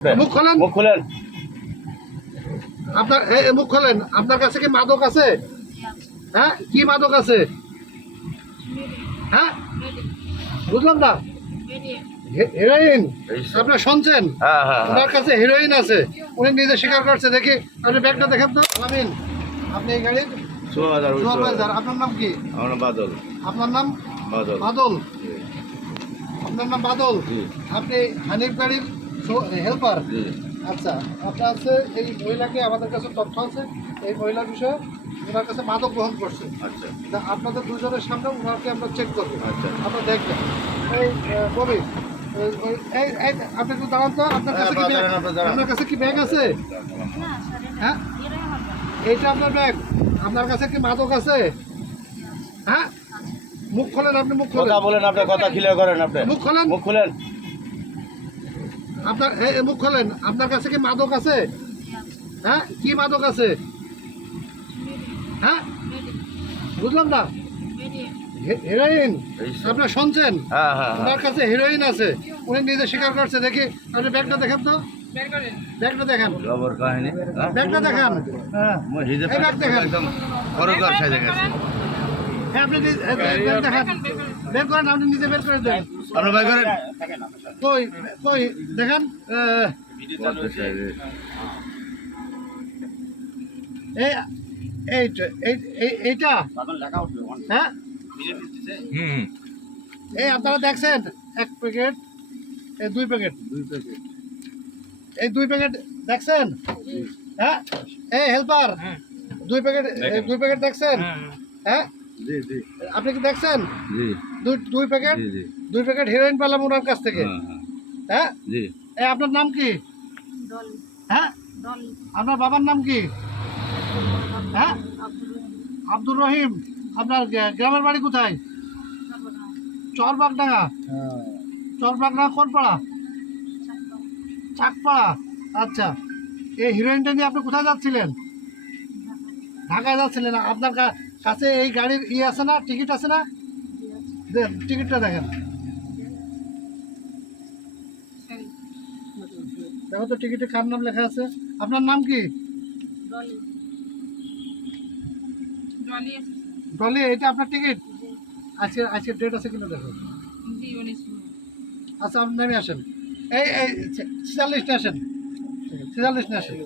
মুখ খোলেন, মুখ খুলেন। আপনার মুখ খোলেন। আপনার কাছে কি মাদক আছে? হ্যাঁ, কি মাদক আছে? হ্যাঁ, বুঝলাম না। হেরোইন আপনার শুনছেন? হ্যাঁ হ্যাঁ ওনার কাছে হেরোইন আছে, উনি নিজে স্বীকার করছে। দেখি আপনি ব্যাগটা দেখেন তো। আলামিন, আপনি এই গাড়ির সুপারভাইজার। আপনার নাম কি? আমার নাম বাদল। আপনার নাম বাদল। বাদল। আপনার নাম বাদল। জি। আপনি হানিফ গাড়ির হেল্পার। জি। আচ্ছা, আপনার আছে এই মহিলাকে, আমাদের কাছে তথ্য আছে এই মহিলার বিষয়ে, ওনার কাছে মাদক গ্রহণ করছে। আচ্ছা তা আপনাদের দুজনের সামনে ওনাকে আমরা চেক করবো। আচ্ছা। আপনারা দেখবেন। এই ববি, আপনি একটু দাঁড়ান তো। আপনার কাছে কি ব্যাগ? আপনার কাছে কি ব্যাগ আছে? হ্যাঁ, এইটা আপনার ব্যাগ। আপনার কাছে কি মাদক আছে? হ্যাঁ, মুখ খোলেন। আপনি মুখ খোলেন। কথা বলেন, আপনার কথা ক্লিয়ার করেন। আপনি মুখ খোলেন। মুখ খুলেন। আপনার মুখ খোলেন। আপনার কাছে কি মাদক আছে? হ্যাঁ, কি মাদক আছে? হ্যাঁ, বুঝলাম না। হেরোইন আপনার শুনছেন? হ্যাঁ হ্যাঁ ওনার কাছে হেরোইন আছে, উনি নিজে স্বীকার করছে। দেখি আপনি ব্যাগটা দেখেন তো। ব্যাগটা দেখেন, খবর কাহিনী। ব্যাগটা দেখান। হ্যাঁ, এই ব্যাগ দেখেন। একদম খরচর সাজে গেছে। হ্যাঁ, আপনি ব্যাগ দেখান। বের করেন, আপনি নিজে বের করে দেন। আপনার ভাই করেন। কই কই দেখান। এই এইটা হ্যাঁ, এই আপনারা দেখছেন এক প্যাকেট, এই দুই প্যাকেট, এই দুই প্যাকেট দেখছেন? হ্যাঁ, এই হেল্পার, দুই প্যাকেট দেখছেন? হ্যাঁ, জি জি আপনি কি দেখছেন? জি দুই প্যাকেট, জি জি দুই প্যাকেট হেরোইন পেলাম ওনার কাছ থেকে। হ্যাঁ, জি। এই আপনার নাম কি? হ্যাঁ, আপনার বাবার নাম কি? হ্যাঁ, আব্দুর রহিম। আপনার গ্রামের বাড়ি কোথায়? চরবাগডাঙ্গা। চরবাগডাঙ্গা কোন পাড়া? চাকপাড়া। আচ্ছা, এই হিরোইনটা নিয়ে আপনি কোথায় যাচ্ছিলেন? ঢাকায় যাচ্ছিলেন। আপনার কাছে এই গাড়ির আছে না, টিকিট আছে না? দেন, টিকিটটা দেখেন। দেখো তো টিকিটে কার নাম লেখা আছে। আপনার নাম কি? ডলি। এটা আপনার টিকিট? আজকে আজকে ডেট আছে কিনা দেখো। আচ্ছা, আপনি নেমে আসেন। এই 46 আসেন, 46 আসেন।